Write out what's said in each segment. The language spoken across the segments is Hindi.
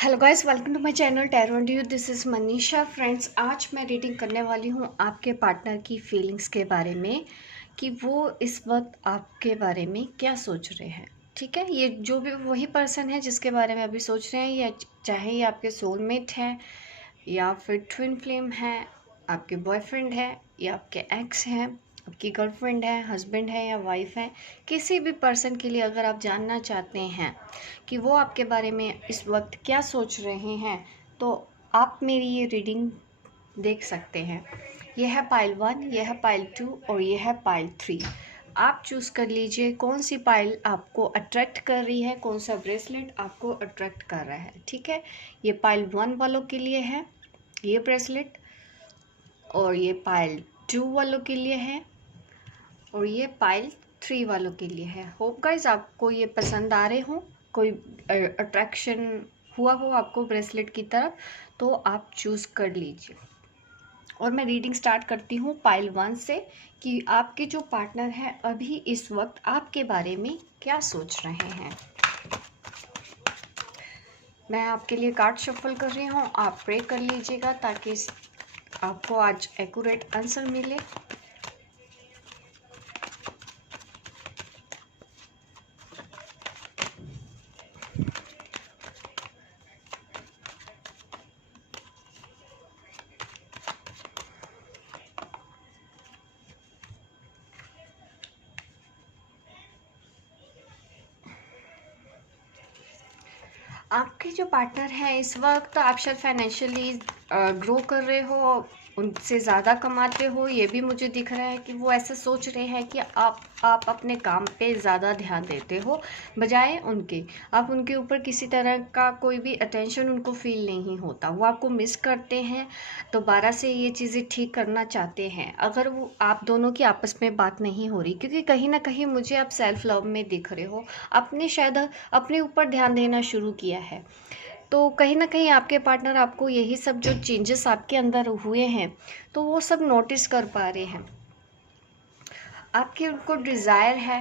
Hello guys, welcome to my channel tarot and you. This is Manisha. Friends, आज मैं रीडिंग करने वाली हूँ आपके पार्टनर की फीलिंग्स के बारे में कि वो इस वक्त आपके बारे में क्या सोच रहे हैं। ठीक है, ये जो भी वही पर्सन है जिसके बारे में अभी सोच रहे हैं, या चाहे ये आपके सोलमेट हैं या फिर ट्विन फ्लेम है, आपके बॉयफ्रेंड है या आपके एक्स हैं, आपकी गर्लफ्रेंड है, हस्बैंड है या वाइफ है, किसी भी पर्सन के लिए अगर आप जानना चाहते हैं कि वो आपके बारे में इस वक्त क्या सोच रहे हैं, तो आप मेरी ये रीडिंग देख सकते हैं। यह है पाइल 1, यह है पाइल 2 और यह है पाइल 3। आप चूज़ कर लीजिए कौन सी पाइल आपको अट्रैक्ट कर रही है, कौन सा ब्रेसलेट आपको अट्रैक्ट कर रहा है। ठीक है, ये पाइल 1 वालों के लिए है ये ब्रेसलेट, और ये पाइल 2 वालों के लिए है, और ये पाइल 3 वालों के लिए है। होप गाइस आपको ये पसंद आ रहे हो, कोई अट्रैक्शन हुआ हो आपको ब्रेसलेट की तरफ, तो आप चूज़ कर लीजिए। और मैं रीडिंग स्टार्ट करती हूँ पाइल 1 से कि आपके जो पार्टनर है अभी इस वक्त आपके बारे में क्या सोच रहे हैं। मैं आपके लिए कार्ड शफल कर रही हूँ, आप प्रे कर लीजिएगा ताकि आपको आज एक्यूरेट आंसर मिले। आपके जो पार्टनर है इस वक्त आप शायद फाइनेंशियली ग्रो कर रहे हो, उनसे ज़्यादा कमाते हो, ये भी मुझे दिख रहा है कि वो ऐसा सोच रहे हैं कि आप अपने काम पे ज़्यादा ध्यान देते हो बजाय उनके। आप उनके ऊपर किसी तरह का कोई भी अटेंशन उनको फील नहीं होता, वो आपको मिस करते हैं, दोबारा से ये चीज़ें ठीक करना चाहते हैं। अगर वो आप दोनों की आपस में बात नहीं हो रही, क्योंकि कहीं ना कहीं मुझे आप सेल्फ लव में दिख रहे हो, अपने शायद अपने ऊपर ध्यान देना शुरू किया है, तो कहीं ना कहीं आपके पार्टनर आपको यही सब जो चेंजेस आपके अंदर हुए हैं तो वो सब नोटिस कर पा रहे हैं। आपकी उनको डिज़ायर है,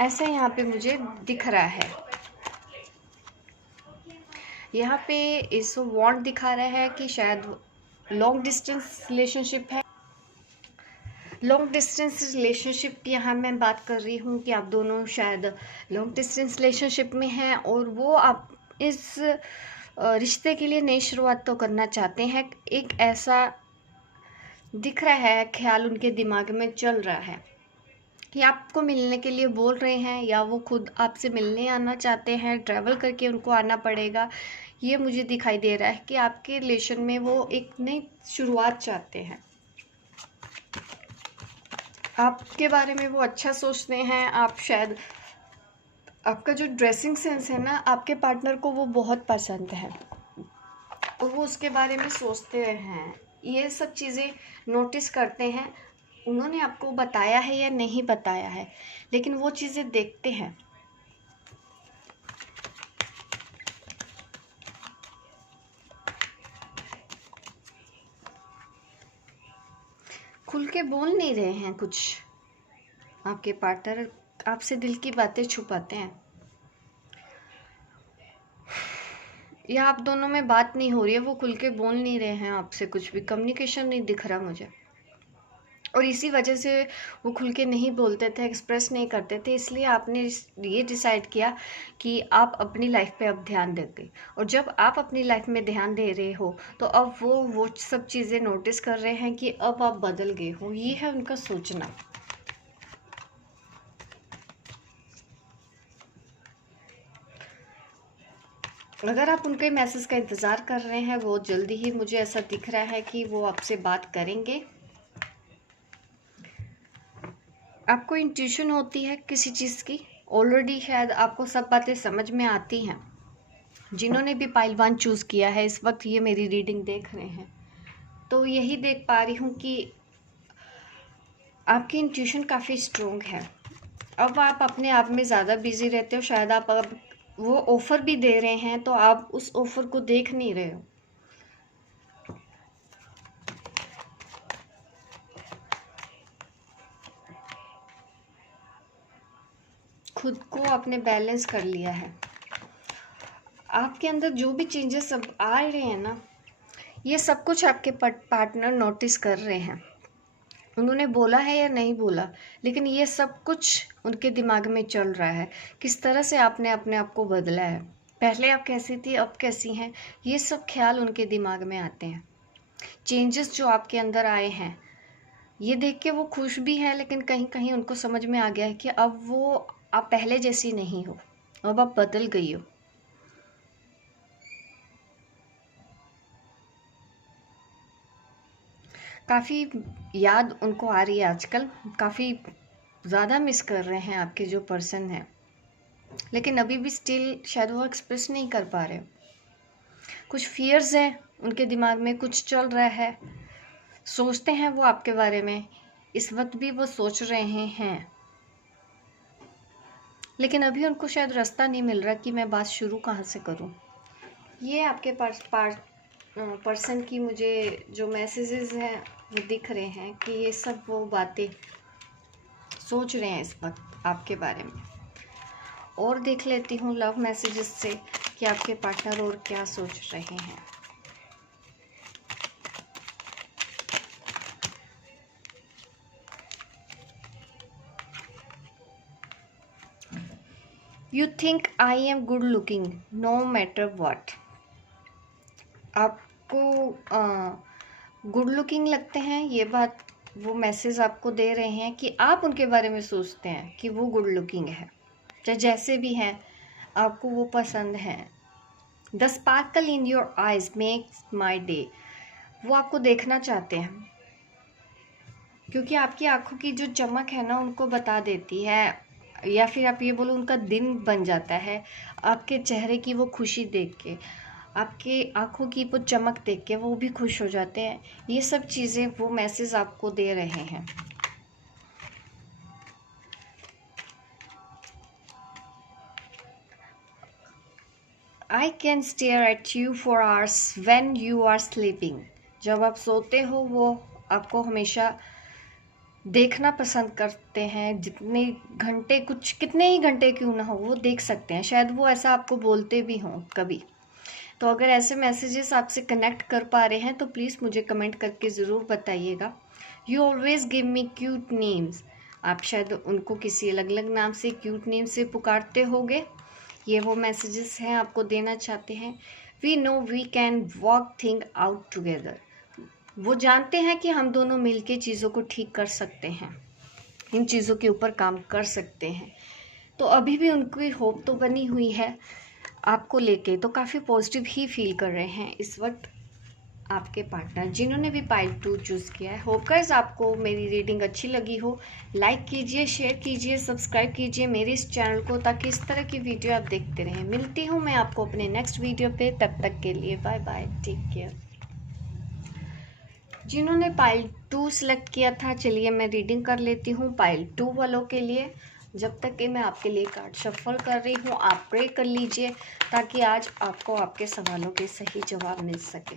ऐसा यहाँ पे मुझे दिख रहा है। यहाँ पे इस वांट दिखा रहा है कि शायद लॉन्ग डिस्टेंस रिलेशनशिप है। लॉन्ग डिस्टेंस रिलेशनशिप यहाँ मैं बात कर रही हूँ कि आप दोनों शायद लॉन्ग डिस्टेंस रिलेशनशिप में हैं और वो आप इस रिश्ते के लिए नई शुरुआत तो करना चाहते हैं। एक ऐसा दिख रहा है, ख्याल उनके दिमाग में चल रहा है कि आपको मिलने के लिए बोल रहे हैं या वो खुद आपसे मिलने आना चाहते हैं, ट्रैवल करके उनको आना पड़ेगा। ये मुझे दिखाई दे रहा है कि आपके रिलेशन में वो एक नई शुरुआत चाहते हैं, आपके बारे में वो अच्छा सोचते हैं। आप शायद आपका जो ड्रेसिंग सेंस है ना, आपके पार्टनर को वो बहुत पसंद है और वो उसके बारे में सोचते हैं, ये सब चीज़ें नोटिस करते हैं। उन्होंने आपको बताया है या नहीं बताया है, लेकिन वो चीज़ें देखते हैं। खुल के बोल नहीं रहे हैं कुछ, आपके पार्टनर आपसे दिल की बातें छुपाते हैं, या आप दोनों में बात नहीं हो रही है, वो खुल के बोल नहीं रहे हैं आपसे, कुछ भी कम्युनिकेशन नहीं दिख रहा मुझे। और इसी वजह से वो खुल के नहीं बोलते थे, एक्सप्रेस नहीं करते थे, इसलिए आपने ये डिसाइड किया कि आप अपनी लाइफ पे अब ध्यान देंगे। और जब आप अपनी लाइफ में ध्यान दे रहे हो तो अब वो सब चीज़ें नोटिस कर रहे हैं कि अब आप बदल गए हो, ये है उनका सोचना। अगर आप उनके मैसेज का इंतज़ार कर रहे हैं, वो जल्दी ही मुझे ऐसा दिख रहा है कि वो आपसे बात करेंगे। आपको इंट्यूशन होती है किसी चीज़ की, ऑलरेडी शायद आपको सब बातें समझ में आती हैं। जिन्होंने भी पाइल 1 चूज़ किया है इस वक्त ये मेरी रीडिंग देख रहे हैं, तो यही देख पा रही हूँ कि आपकी इंट्यूशन काफ़ी स्ट्रोंग है। अब आप अपने आप में ज़्यादा बिजी रहते हो, शायद आप अब वो ऑफ़र भी दे रहे हैं तो आप उस ऑफ़र को देख नहीं रहे हो। खुद को आपने बैलेंस कर लिया है। आपके अंदर जो भी चेंजेस अब आ रहे हैं ना, ये सब कुछ आपके पार्टनर नोटिस कर रहे हैं। उन्होंने बोला है या नहीं बोला, लेकिन ये सब कुछ उनके दिमाग में चल रहा है। किस तरह से आपने अपने आप को बदला है, पहले आप कैसी थी अब कैसी हैं, ये सब ख्याल उनके दिमाग में आते हैं। चेंजेस जो आपके अंदर आए हैं, ये देख के वो खुश भी हैं, लेकिन कहीं कहीं उनको समझ में आ गया है कि अब वो आप पहले जैसी नहीं हो, अब आप बदल गई हो। काफ़ी याद उनको आ रही है आजकल, काफ़ी ज़्यादा मिस कर रहे हैं आपके जो पर्सन हैं, लेकिन अभी भी स्टिल शायद वो एक्सप्रेस नहीं कर पा रहे। कुछ फियर्स हैं उनके दिमाग में, कुछ चल रहा है, सोचते हैं वो आपके बारे में, इस वक्त भी वो सोच रहे हैं, लेकिन अभी उनको शायद रास्ता नहीं मिल रहा कि मैं बात शुरू कहाँ से करूँ। ये आपके पर्सन की मुझे जो मैसेजेस हैं वो दिख रहे हैं कि ये सब वो बातें सोच रहे हैं इस वक्त आपके बारे में। और देख लेती हूँ लव मैसेजेस से कि आपके पार्टनर और क्या सोच रहे हैं। You think I am good looking no matter what. आपको गुड लुकिंग लगते हैं, ये बात वो मैसेज आपको दे रहे हैं कि आप उनके बारे में सोचते हैं कि वो गुड लुकिंग है, चाहे जैसे भी हैं आपको वो पसंद है। The sparkle in your eyes makes my day. वो आपको देखना चाहते हैं, क्योंकि आपकी आंखों की जो चमक है ना उनको बता देती है, या फिर आप ये बोलो उनका दिन बन जाता है आपके चेहरे की वो खुशी देख के, आपके आंखों की वो चमक देख के वो भी खुश हो जाते हैं। ये सब चीज़ें वो मैसेज आपको दे रहे हैं। I can stare at you for hours when you are sleeping. जब आप सोते हो वो आपको हमेशा देखना पसंद करते हैं, जितने घंटे, कुछ कितने ही घंटे क्यों ना हो वो देख सकते हैं। शायद वो ऐसा आपको बोलते भी हों कभी। तो अगर ऐसे मैसेजेस आपसे कनेक्ट कर पा रहे हैं तो प्लीज़ मुझे कमेंट करके ज़रूर बताइएगा। You always give me cute names. आप शायद उनको किसी अलग अलग नाम से, क्यूट नेम से पुकारते होगे। ये वो मैसेजेस हैं आपको देना चाहते हैं। We know we can work thing out together. वो जानते हैं कि हम दोनों मिलके चीज़ों को ठीक कर सकते हैं, इन चीज़ों के ऊपर काम कर सकते हैं। तो अभी भी उनकी होप तो बनी हुई है आपको लेके, तो काफ़ी पॉजिटिव ही फील कर रहे हैं इस वक्त आपके पार्टनर, जिन्होंने भी पाइल 2 चूज़ किया है। होप गाइस आपको मेरी रीडिंग अच्छी लगी हो। लाइक कीजिए, शेयर कीजिए, सब्सक्राइब कीजिए मेरे इस चैनल को, ताकि इस तरह की वीडियो आप देखते रहें। मिलती हूँ मैं आपको अपने नेक्स्ट वीडियो पे, तब तक के लिए बाय बाय, टेक केयर। जिन्होंने पाइल 2 सेलेक्ट किया था, चलिए मैं रीडिंग कर लेती हूँ पाइल 2 वालों के लिए। जब तक कि मैं आपके लिए कार्ड शफल कर रही हूँ, आप प्रे कर लीजिए ताकि आज आपको आपके सवालों के सही जवाब मिल सके।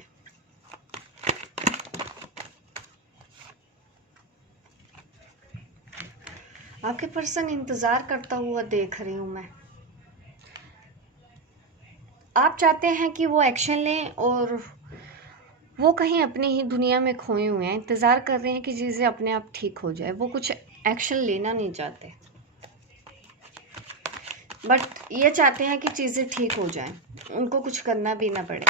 आपके पर्सन इंतज़ार करता हुआ देख रही हूँ मैं। आप चाहते हैं कि वो एक्शन लें, और वो कहीं अपनी ही दुनिया में खोए हुए हैं, इंतज़ार कर रहे हैं कि चीज़ें अपने आप ठीक हो जाए। वो कुछ एक्शन लेना नहीं चाहते, बट ये चाहते हैं कि चीज़ें ठीक हो जाएं, उनको कुछ करना भी ना पड़े।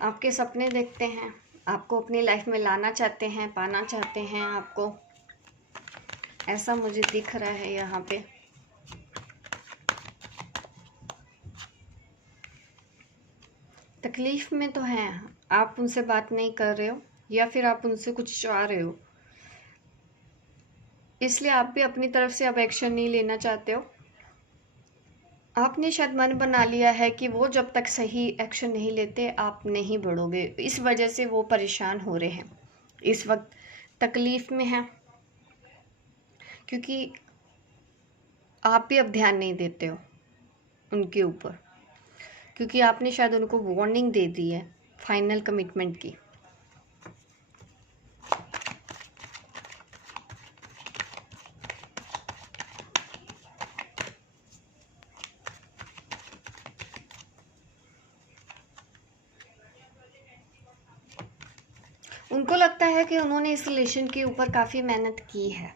आपके सपने देखते हैं, आपको अपनी लाइफ में लाना चाहते हैं, पाना चाहते हैं आपको, ऐसा मुझे दिख रहा है यहाँ पे। तकलीफ़ में तो हैं, आप उनसे बात नहीं कर रहे हो या फिर आप उनसे कुछ चाह रहे हो, इसलिए आप भी अपनी तरफ से अब एक्शन नहीं लेना चाहते हो। आपने शायद मन बना लिया है कि वो जब तक सही एक्शन नहीं लेते आप नहीं बढ़ोगे, इस वजह से वो परेशान हो रहे हैं, इस वक्त तकलीफ़ में हैं, क्योंकि आप भी अब ध्यान नहीं देते हो उनके ऊपर, क्योंकि आपने शायद उनको वार्निंग दे दी है फाइनल कमिटमेंट की। उनको लगता है कि उन्होंने इस रिलेशन के ऊपर काफ़ी मेहनत की है,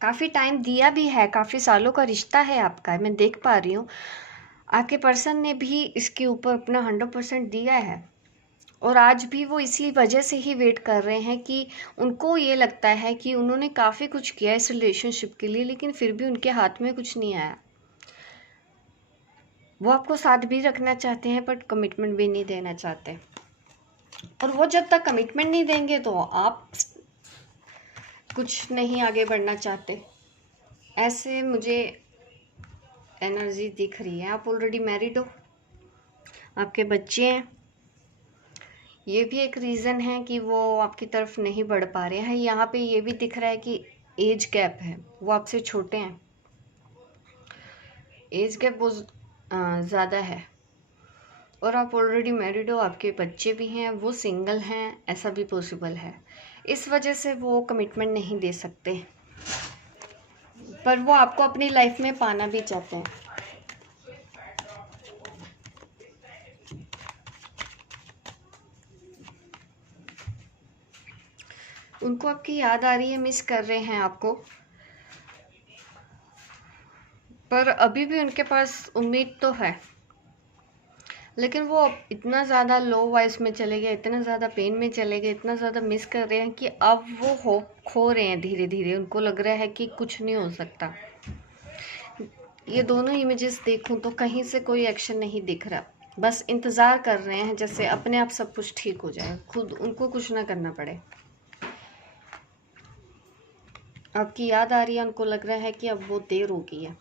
काफ़ी टाइम दिया भी है, काफ़ी सालों का रिश्ता है आपका, मैं देख पा रही हूँ। आपके पर्सन ने भी इसके ऊपर अपना 100% दिया है और आज भी वो इसी वजह से ही वेट कर रहे हैं कि उनको ये लगता है कि उन्होंने काफ़ी कुछ किया इस रिलेशनशिप के लिए, लेकिन फिर भी उनके हाथ में कुछ नहीं आया। वो आपको साथ भी रखना चाहते हैं बट कमिटमेंट भी नहीं देना चाहते, और वो जब तक कमिटमेंट नहीं देंगे तो आप कुछ नहीं आगे बढ़ना चाहते, ऐसे मुझे एनर्जी दिख रही है। आप ऑलरेडी मैरिड हो, आपके बच्चे हैं, ये भी एक रीज़न है कि वो आपकी तरफ नहीं बढ़ पा रहे हैं। यहाँ पे ये भी दिख रहा है कि एज गैप है, वो आपसे छोटे हैं, एज गैप बहुत ज़्यादा है, और आप ऑलरेडी मैरिड हो, आपके बच्चे भी हैं, वो सिंगल हैं, ऐसा भी पॉसिबल है। इस वजह से वो कमिटमेंट नहीं दे सकते, पर वो आपको अपनी लाइफ में पाना भी चाहते हैं। उनको आपकी याद आ रही है, मिस कर रहे हैं आपको, पर अभी भी उनके पास उम्मीद तो है, लेकिन वो इतना ज़्यादा लो वॉइस में चले गए, इतना ज़्यादा पेन में चले गए, इतना ज़्यादा मिस कर रहे हैं कि अब वो होप खो रहे हैं धीरे धीरे। उनको लग रहा है कि कुछ नहीं हो सकता। ये दोनों इमेजेस देखूं तो कहीं से कोई एक्शन नहीं दिख रहा, बस इंतज़ार कर रहे हैं जैसे अपने आप सब कुछ ठीक हो जाए, खुद उनको कुछ ना करना पड़े। आपकी याद आ रही है, उनको लग रहा है कि अब वो देर हो गई है,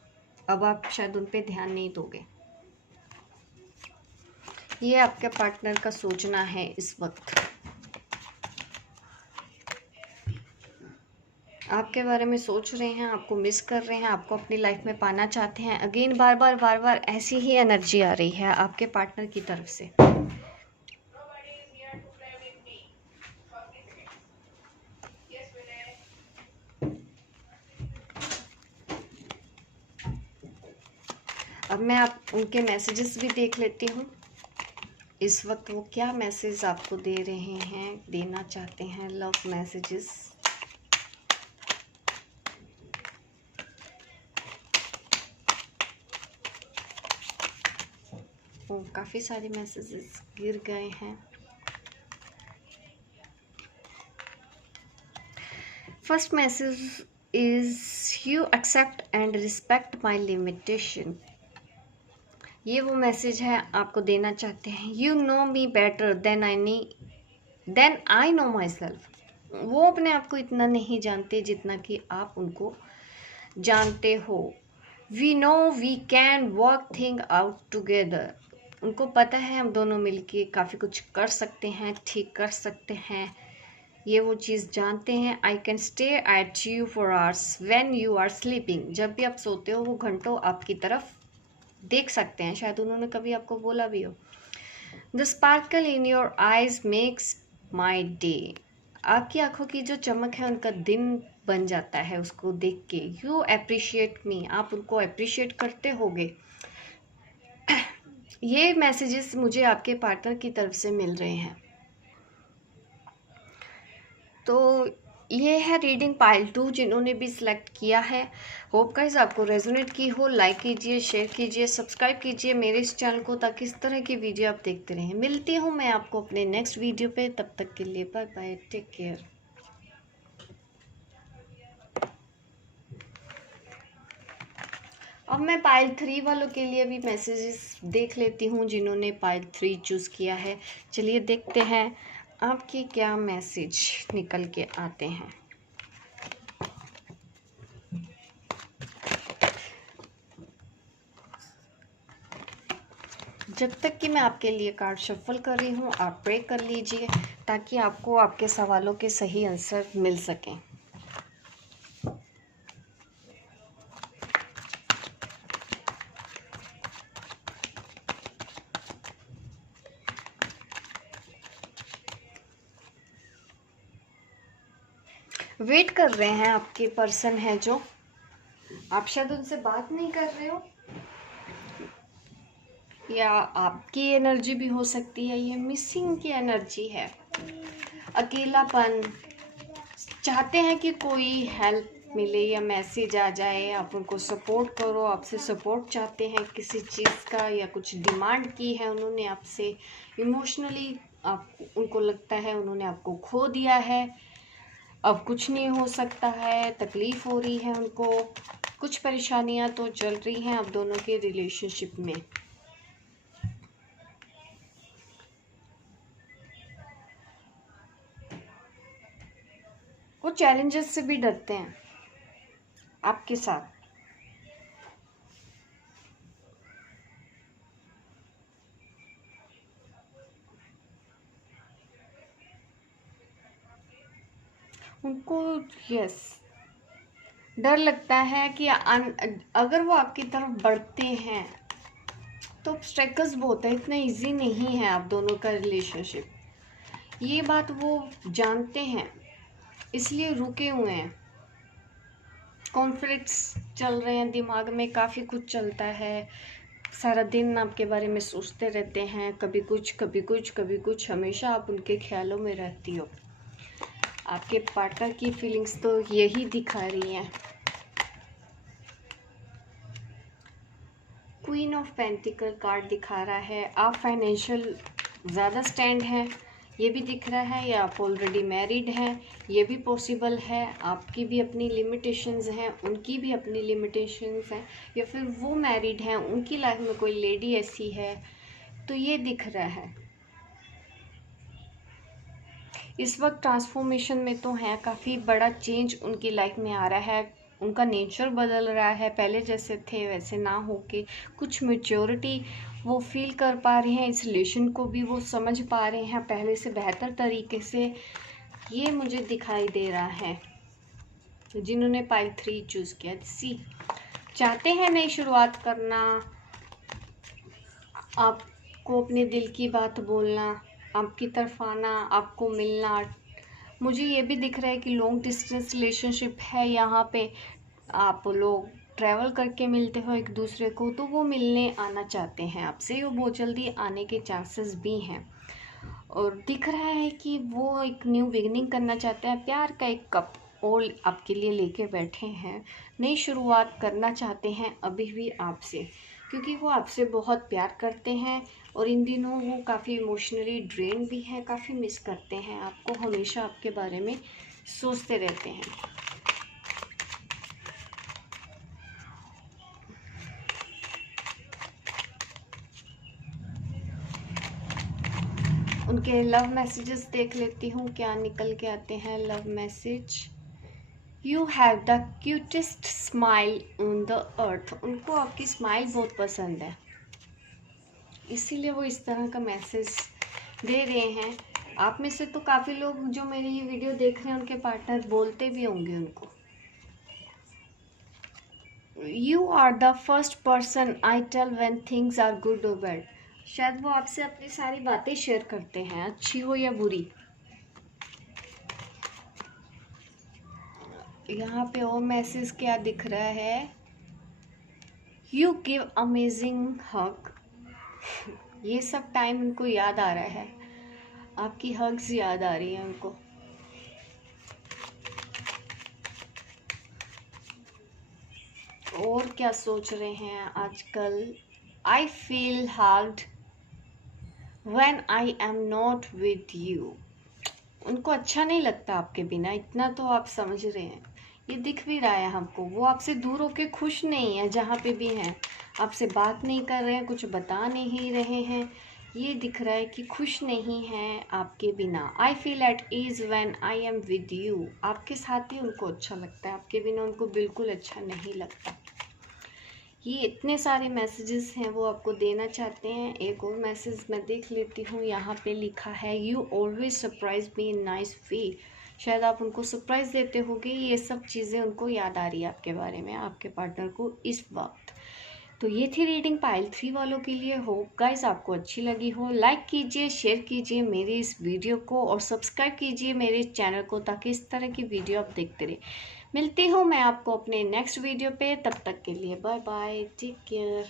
अब आप शायद उन पे ध्यान नहीं दोगे। ये आपके पार्टनर का सोचना है इस वक्त, आपके बारे में सोच रहे हैं, आपको मिस कर रहे हैं, आपको अपनी लाइफ में पाना चाहते हैं। अगेन बार बार ऐसी ही एनर्जी आ रही है आपके पार्टनर की तरफ से। अब मैं आप उनके मैसेजेस भी देख लेती हूँ, इस वक्त वो क्या मैसेज आपको दे रहे हैं, देना चाहते हैं, लव मैसेजेस। काफ़ी सारे मैसेजेस गिर गए हैं। First message is you accept and respect my limitation. ये वो मैसेज है आपको देना चाहते हैं। You know me better than I know myself. वो अपने आप को इतना नहीं जानते जितना कि आप उनको जानते हो। We know we can work thing out together. उनको पता है हम दोनों मिलके काफ़ी कुछ कर सकते हैं, ठीक कर सकते हैं, ये वो चीज़ जानते हैं। I can stay at you for hours when you are sleeping. जब भी आप सोते हो वो घंटों आपकी तरफ देख सकते हैं, शायद उन्होंने कभी आपको बोला भी हो। The sparkle in your eyes makes my day. आपकी आंखों की जो चमक है उनका दिन बन जाता है उसको देख के। यू अप्रिशिएट मी। आप उनको अप्रिशिएट करते होगे। ये मैसेजेस मुझे आपके पार्टनर की तरफ से मिल रहे हैं। तो ये है रीडिंग पाइल 2 जिन्होंने भी सिलेक्ट किया है। होप गाइस आपको रेजोनेट की हो। लाइक कीजिए, शेयर कीजिए, सब्सक्राइब कीजिए मेरे इस चैनल को ताकि इस तरह की वीडियो आप देखते रहें। मिलती हूँ मैं आपको अपने नेक्स्ट वीडियो पे, तब तक के लिए बाय बाय, टेक केयर। अब मैं पाइल 3 वालों के लिए भी मैसेजेस देख लेती हूँ जिन्होंने पाइल 3 चूज़ किया है। चलिए देखते हैं आपके क्या मैसेज निकल के आते हैं। जब तक कि मैं आपके लिए कार्ड शफल कर रही हूँ, आप प्रे कर लीजिए ताकि आपको आपके सवालों के सही आंसर मिल सकें। वेट कर रहे हैं आपके पर्सन है जो, आप शायद उनसे बात नहीं कर रहे हो, या आपकी एनर्जी भी हो सकती है, ये मिसिंग की एनर्जी है। अकेलापन, चाहते हैं कि कोई हेल्प मिले या मैसेज आ जाए, आप उनको सपोर्ट करो, आपसे सपोर्ट चाहते हैं किसी चीज़ का, या कुछ डिमांड की है उन्होंने आपसे इमोशनली, आप उनको लगता है उन्होंने आपको खो दिया है, अब कुछ नहीं हो सकता है, तकलीफ़ हो रही है उनको, कुछ परेशानियां तो चल रही हैं आप दोनों के रिलेशनशिप में। वो चैलेंजेस से भी डरते हैं आपके साथ। उनको यस डर लगता है कि अगर वो आपकी तरफ बढ़ते हैं तो स्ट्रगल्स बहुत है, इतना इजी नहीं है आप दोनों का रिलेशनशिप, ये बात वो जानते हैं, इसलिए रुके हुए हैं। कॉन्फ्लिक्ट्स चल रहे हैं, दिमाग में काफ़ी कुछ चलता है, सारा दिन आपके बारे में सोचते रहते हैं, कभी कुछ कभी कुछ कभी कुछ, हमेशा आप उनके ख्यालों में रहती हो। आपके पार्टनर की फीलिंग्स तो यही दिखा रही हैं। क्वीन ऑफ पेंटिकल कार्ड दिखा रहा है, आप फाइनेंशियल ज़्यादा स्टैंड हैं, ये भी दिख रहा है, या आप ऑलरेडी मैरिड हैं, ये भी पॉसिबल है। आपकी भी अपनी लिमिटेशंस हैं, उनकी भी अपनी लिमिटेशंस हैं, या फिर वो मैरिड हैं, उनकी लाइफ में कोई लेडी ऐसी है, तो ये दिख रहा है। इस वक्त ट्रांसफॉर्मेशन में तो है, काफ़ी बड़ा चेंज उनकी लाइफ में आ रहा है, उनका नेचर बदल रहा है, पहले जैसे थे वैसे ना होके कुछ मैच्योरिटी वो फील कर पा रहे हैं, इस रिलेशन को भी वो समझ पा रहे हैं पहले से बेहतर तरीके से, ये मुझे दिखाई दे रहा है। जिन्होंने पाइल 3 चूज़ किया, सी चाहते हैं नई शुरुआत करना, आपको अपने दिल की बात बोलना, आपकी तरफ आना, आपको मिलना। मुझे ये भी दिख रहा है कि लॉन्ग डिस्टेंस रिलेशनशिप है, यहाँ पे आप लोग ट्रैवल करके मिलते हो एक दूसरे को, तो वो मिलने आना चाहते हैं आपसे, वो बहुत जल्दी आने के चांसेस भी हैं। और दिख रहा है कि वो एक न्यू बिगिनिंग करना चाहते हैं, प्यार का एक कप और आपके लिए लेके बैठे हैं, नई शुरुआत करना चाहते हैं अभी भी आपसे, क्योंकि वो आपसे बहुत प्यार करते हैं, और इन दिनों वो काफ़ी इमोशनली ड्रेन भी हैं, काफ़ी मिस करते हैं आपको, हमेशा आपके बारे में सोचते रहते हैं। उनके लव मैसेजेस देख लेती हूँ क्या निकल के आते हैं। Love message, you have the cutest smile on the earth. उनको आपकी स्माइल बहुत पसंद है, इसीलिए वो इस तरह का मैसेज दे रहे हैं। आप में से तो काफ़ी लोग जो मेरी ये वीडियो देख रहे हैं उनके पार्टनर बोलते भी होंगे उनको। You are the first person I tell when things are good और बैड। शायद वो आपसे अपनी सारी बातें शेयर करते हैं, अच्छी हो या बुरी। यहाँ पे और मैसेज क्या दिख रहा है, यू गिव अमेजिंग हग। ये सब टाइम उनको याद आ रहा है, आपकी हग्स याद आ रही है उनको। और क्या सोच रहे हैं आजकल, I feel hugged when I am not with you. उनको अच्छा नहीं लगता आपके बिना, इतना तो आप समझ रहे हैं, ये दिख भी रहा है हमको। वो आपसे दूर होके खुश नहीं है, जहाँ पे भी हैं आपसे बात नहीं कर रहे हैं, कुछ बता नहीं रहे हैं, ये दिख रहा है कि खुश नहीं है आपके बिना। I feel at ease when I am with you. आपके साथ ही उनको अच्छा लगता है, आपके बिना उनको बिल्कुल अच्छा नहीं लगता। ये इतने सारे मैसेजेस हैं वो आपको देना चाहते हैं। एक और मैसेज मैं देख लेती हूँ, यहाँ पे लिखा है, you always surprise me in nice way. शायद आप उनको सरप्राइज़ देते होगे, ये सब चीज़ें उनको याद आ रही है आपके बारे में, आपके पार्टनर को इस वक्त। तो ये थी रीडिंग पाइल 3 वालों के लिए। होप गाइस आपको अच्छी लगी हो। लाइक कीजिए, शेयर कीजिए मेरे इस वीडियो को, और सब्सक्राइब कीजिए मेरे चैनल को, ताकि इस तरह की वीडियो आप देखते रहे। मिलती हूँ मैं आपको अपने नेक्स्ट वीडियो पे, तब तक के लिए बाय बाय, टेक केयर।